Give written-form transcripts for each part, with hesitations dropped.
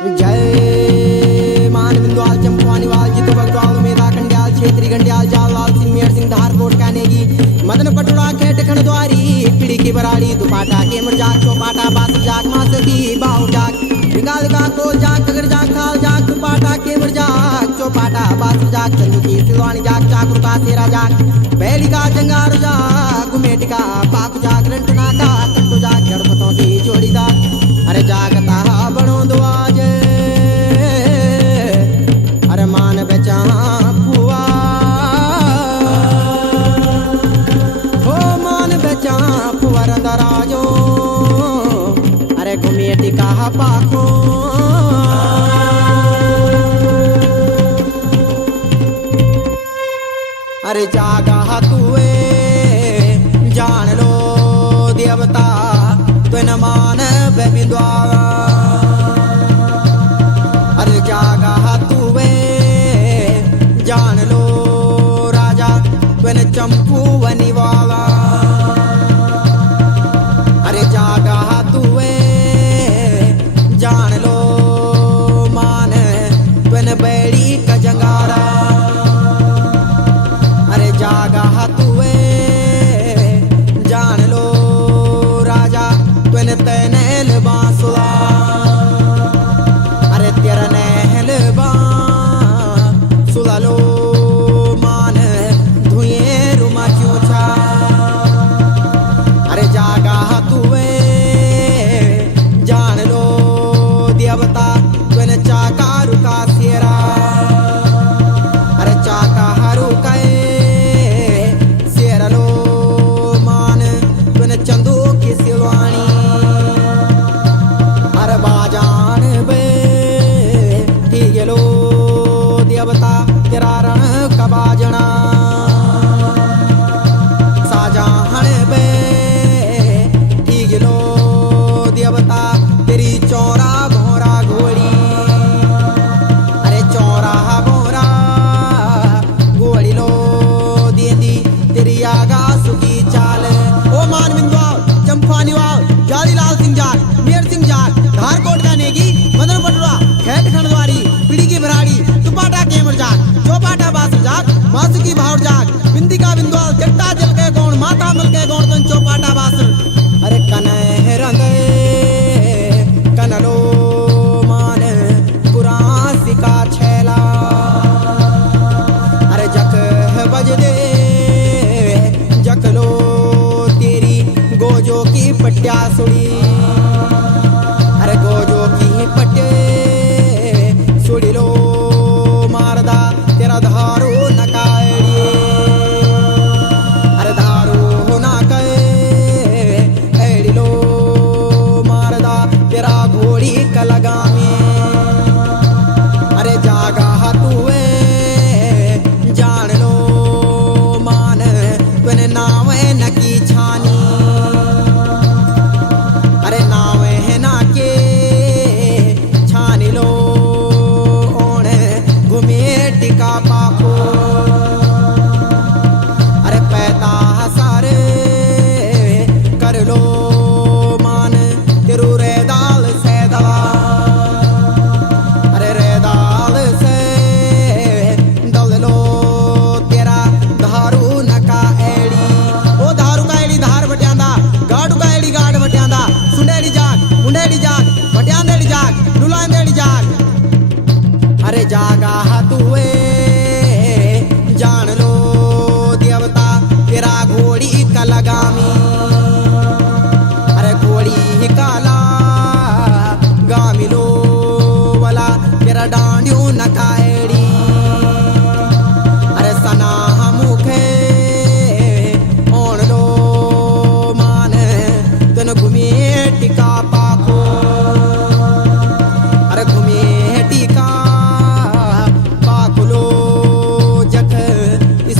जय मान बिंदुआल चंपवानी वाल जितु बगवाल मेधा कंड्याल क्षेत्री गंड्याल जाल लाल सिंह मेर सिंह धार कोट कानेगी मदन पटुड़ा खेट खण द्वारी पीड़ी की बराड़ी दुपाटा के मर जाग चौपाटा बास जाग मास की बाहु जाग निकाल का कोल जाग कगर जाग खाल जाग दुपाटा के मर जाग चौपाटा बास जाग चंदू की सिलवानी जाग चाकुर का सेरा जाग बैली का जंगार जाग गुमेट का पाक जाग रंटना का कट्टू जाग गणपतों की जोड़ीदार अरे जागता बनो दुआज अरे मान बेचा फुआ हो मान बेचा फुवर दराजो अरे घुमेटी का पाखो अरे जागा तुए जान लो देवता तुन मान बिंदुआल अरे जागा तुवे जान लो राजा तुन चंपू वनीवाला अरे जागा तुवे जान लो मान तुन बैड़ी का जंगारा अरे जागा तुवे जान लो राजा तुन तैनेल बांसुआ अरे तेरा नहल बांसुला लो मान धुए रुमा क्यों छा अरे जागा तुवे जान लो देवता तुन चाका रुका सेरा अरे चाका रुका सेरा लो मान तुन चंदू की सिलवानी अरे बाजान बे ठीक लो देवता तेरा रण का बाजना साजान बे ठीक लो देवता तेरी चौरा भोरा घोड़ी अरे चौरा भोरा घोड़ी लो दीदी तेरी आगा सुखी चाल ओ मान बिंदुआल चंपानी वाल जाली लाल सिंह जाग मेर सिंह जाग धारकोट का नेगी मदन पटुड़ा खेट खंडवारी पीड़ी की बराड़ी दुपाटा केमर जाग चौपाटा बास जाग मासु की भावर जाग बिंदी का बिंदुआल जट्टा जल के गौण माता मल के गौण तन चौपाटा बास अरे कने रंगे कनलो मान पुरासी का छेला अरे जक बज दे जकलो तेरी गोजो की पट्या सुड़ी अरे गोजो की पट्टे सुड़ी लो मारदा तेरा धारो नकाड़ी अरे धारो नकाए एड़ी लो मारदा तेरा घोड़ी का लगामी अरे जागा तुए जान लो मान तुने नावे नकी छानी अरे नावे ना के छानी लो ओने घूमे टिका पापो अरे पैता सारे कर लो मान तेरू रे दाल से दवा अरे रे दाल से दल लो तेरा धारू नका एड़ी ओ धारू का एड़ी धार बट्यांदा गाड़ू का एड़ी गाड़ बट्यांदा सुंडेड़ी जाग मुंडेड़ी जाग बट्यांदेड़ी जाग नुलांदेड़ी जाग अरे जागा तुए जान लो देवता तेरा घोड़ी का लगामी अरे घोड़ी काला गामी लो वाला तेरा डांडियो नकाएड़ी अरे सना मुखे ओण लो मान तन घूमे टिका पाखो अरे घूमे टिका पाखलो जख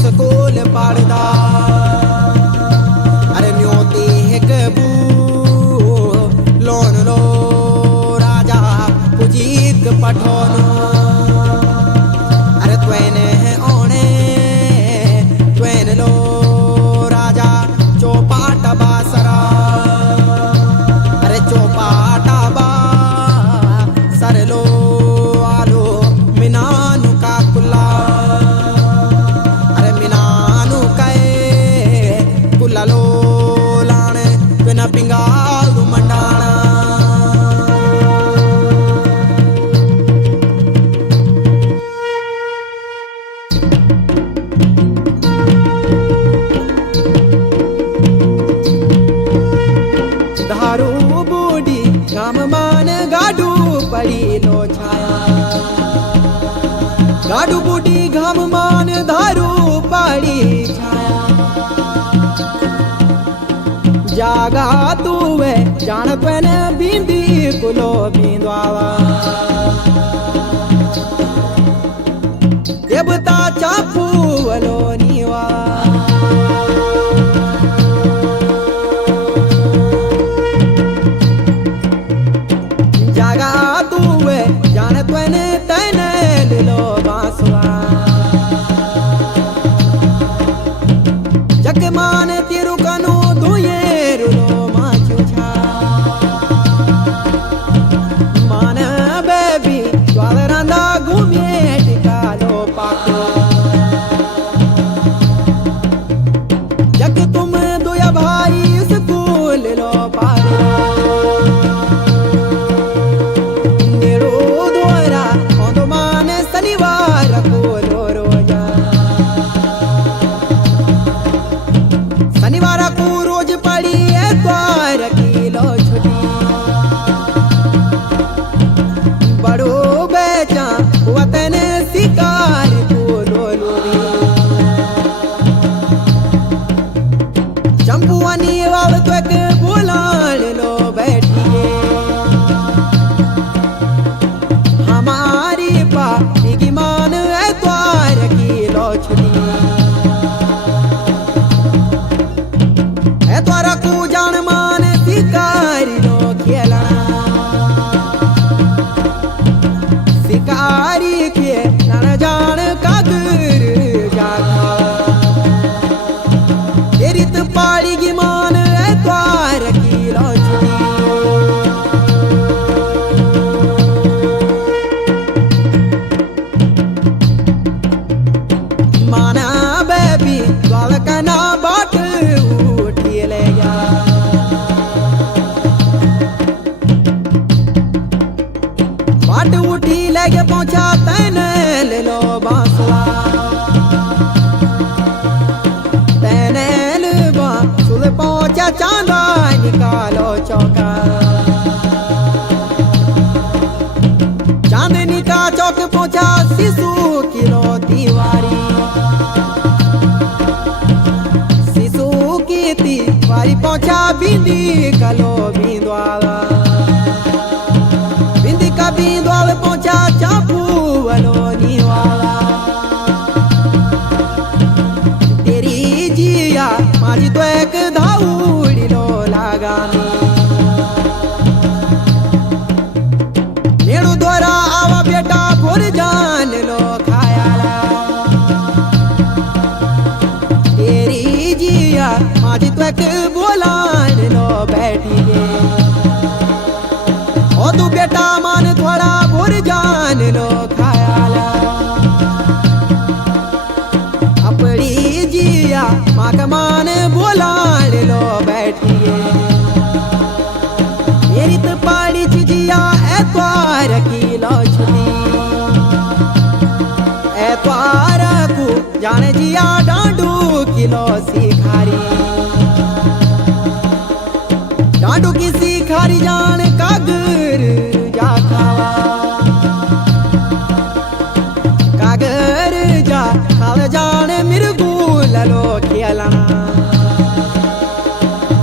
स्कूल पढ़दा अरे न्योती एक बू लोन लो राजा पुजीक पठोनो अरे त्वेने ओणे त्वेन लो राजा चौपाट बासरा अरे चौपाटा बा सर लो पड़ी लो छाया गाडू बूटी घम मान धारू पड़ी छाया जागा तू वे जान पहने बिंदी कुलो बिंदवावा देवता चापू वलो नीवा जागा तू वे जान पहने तने लो बांसुआ जग मान तिरु कनु दुए रुलो माचू छा मान बेबी द्वारंदा घूमे टिकालो पाको जग तुम दुया भाई स्कूल लो पारो नेरो द्वारा औंदो मान शनिवार को लो रोजा शनिवार को रोज पड़ी द्वार की लो छुट्टी बड़ो बेचा वतन शिकार को लो लोरी चंपुआनी वाव त्वक बुलान लो बैठिए हमारी पापी मान द्वार की लो छुट्टी द्वारा को जान मान शिकारी लो खेलना शिकारी के न जान कागर जागा तेरित पाड़ी की मान द्वार की लो छुट्टी माना बेबी द्वार कना बाट उठी ले जा बाट उठी लेके पहुंचा तैने ले लो बांसुआ तैने ले बांसुल पहुंचा चांदा निकालो चौका चांदनी का चौक पहुंचा शिशु किलो दीवारी शिशु की दीवारी पहुंचा बिंदी कलो बिंदवाला बिंदी का बिंदवाल पहुंचा चापू वलो नीवाला तेरी जिया मारी तो एक धाउड़ी लो लगानी नेड़ू द्वारा आवा बेटा भोर जान लो खायाला तेरी जिया माजी त्वक बोलान लो बैठी गे ओ तू बेटा मान थोड़ा भोर जान लो खायाला अपनी जिया माँ का मान बोलान लो बैठी गे मेरी तो पाड़ी जिया एतवार की लो छुट्टी एतवार को जाने जिया डांडू किलो शिखारी डांडू की शिखारी जान कागर जा खावा कागर जा खाव जान मिर्गू ललो खेलना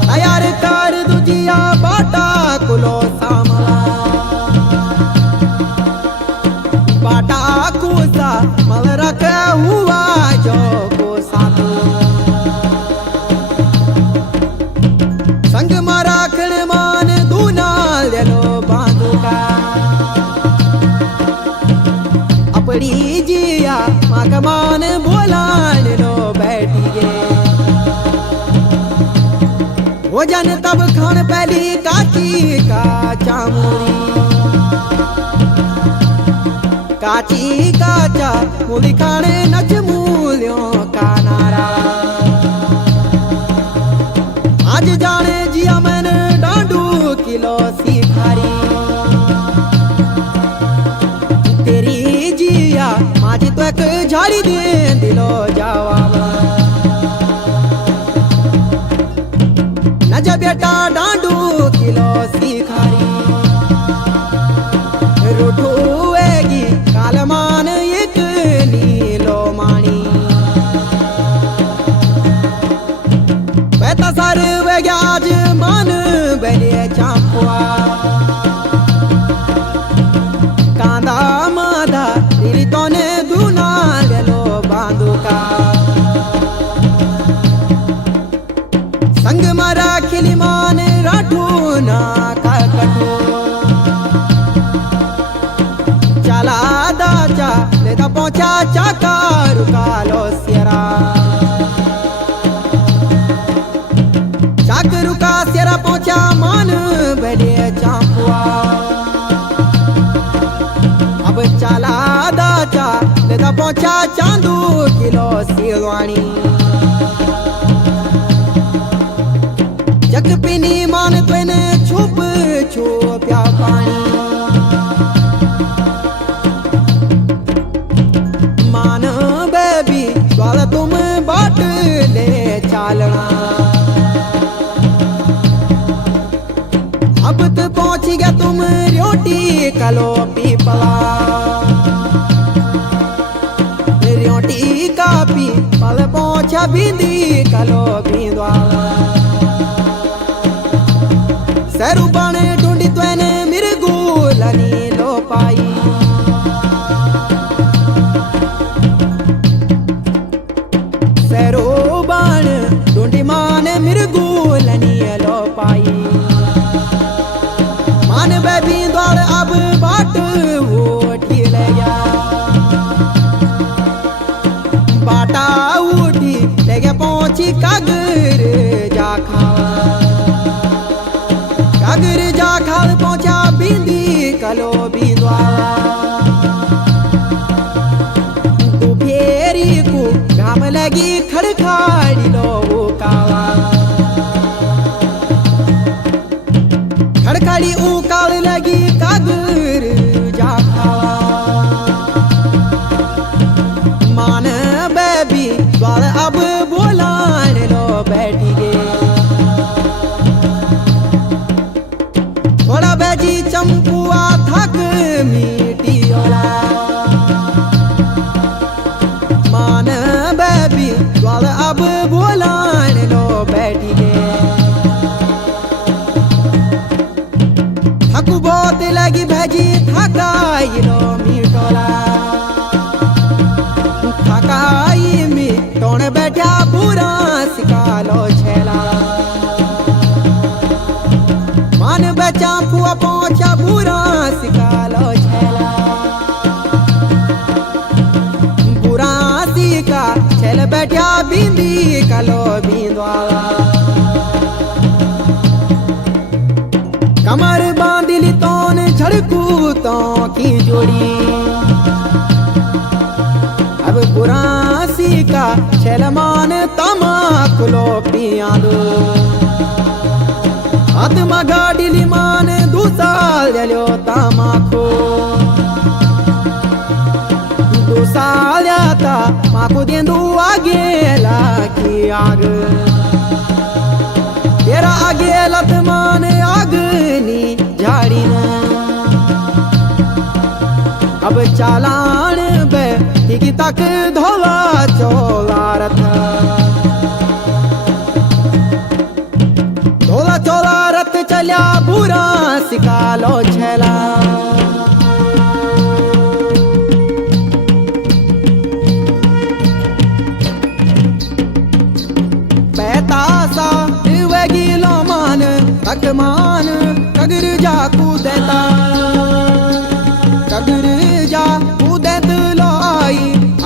तैयार कर दुजिया बाटा कुलो सामला बाटा कुसा मल रख हुआ जो को साधु संग मारा खण मान दूना ले लो बांधुका अपनी जिया माँ का मान बोलान लो बैठी गे भोजन तब खान पहली काची का चामूरी काची काचा मूली खाने नच मूलियों का नारा आज जाने जिया मैंने डांडू किलो शिखारी तेरी जिया माजी तो एक झाड़ी दे दिलो जावा नज बेटा डांडू किलो शिखारी रूठुएगी कालमान एक नीलो माणी बेता सर वेग्याज मन बेले चापुआ कांदा मादा दिली तोने दुना लेलो बांधुका संग मरा खिलिमान राठू ना कटू चला दाचा लेता पहुंचा चाका रुका लो सियरा चाक रुका सियरा पहुंचा मान बेले चापुआ अब चला दाचा लेता पहुंचा चांदू किलो सिलवानी जग पिनी मान तेने छुप छुप्या पानी मान बेबी द्वाल तुम बाट ले चालना अब तो पहुंच गया तुम रोटी कलो पीपला रोटी का पीपल पहुंचा बिंदी कलो बिंदवाला सरूपाने ढूंढी तुने मिर्गुलनी लो पाई सरूबान ढूंढी माने मिर्गुलनी लो पाई मान बेबी द्वार अब बाट उठी ले गया बाटा उठी ले गया पहुंची कागर जा खा कागर जा खाल पहुंचा बिंदी कलो बिंदवाला तू फेरी को घाम लगी खड़खाड़ी लो काला खड़खाड़ी उकाल लगी कागर जा खाला मान बेबी द्वार अब बोलाने लो बैठी गे थोड़ा बेजी चंपुआ थक मीठी ओला मान बेबी द्वार अब बोलाने लो बैठी गे थकू बहुत लगी भेजी थकाई लो मीठोला थकाई मीठोने बैठा पूरा सिखा लो छेला मान बचा फुआ पहुंचा पूरा सिखा लो छेला पूरा सिखा छेल बैठा बिंदी कलो बिंदवाला कमर बांधिली तोन झड़कू तो की जोड़ी अब पूरा सिखा छेल मान तमाकुलो पिया दो आत्मा गाडीली मान दुसाल जालो तमाखो दुसाल जाता माको देंदू आगे लागी आग तेरा आगे लत मान आगनी झाड़ी न अब चालान बे ठीक तक धोला चोला रथ धोला चोला रथ चलिया बुरा सिखा लो छेला पैतासा वेगी लो मान तक मान कगर जा कूदेता कगर जा कूदेत लो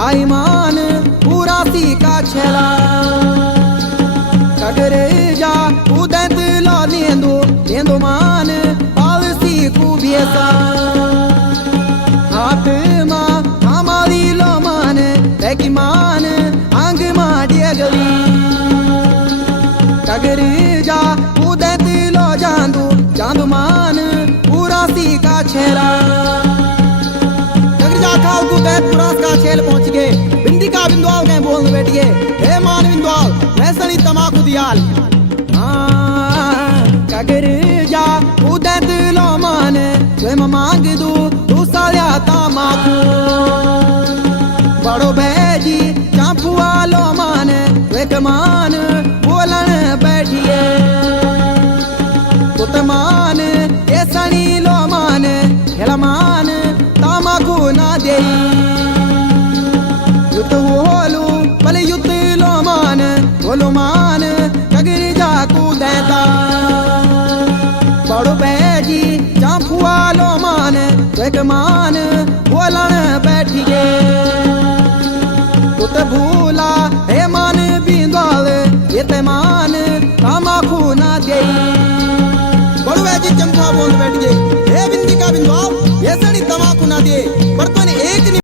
आई मान पूरा सिखा छेला कगर जा कूदेत लो लेंदो मान पालसी कुबियसा हाथ मा हमारी लो मान लेकी मान आंग मा डियगली कगर जा कूदेत लो चांदू मान पूरा सिखा छेला कगर जा खाओ कूदेत पूरा का छेल पहुंच गए बिंदी का बिंदुआल के बोल बैठिए हे मान बिंदुआल वैसनी तमाकू दियाल कगर जा उदय दिलो मान प्रेम मांग दू तू साया तमाकू बड़ो भैजी चांपुआ लो मान एक मान बोलन बैठिए पुत मान केसनी लो मान हेला मान तमाकू ना दे युत होलू भले युत लो मान बोलो मान कगरी जाकू देता बड़ो बैजी चांपुआ लो मान एक मान बोलन बैठिए पुत भूला हे मान बिंदवाल ये ते मान तमाकू ना दे बड़ो बैजी चंपा बोल बैठ गए हे बिंदी का बिंदवाल ये सड़ी तमाकू ना दे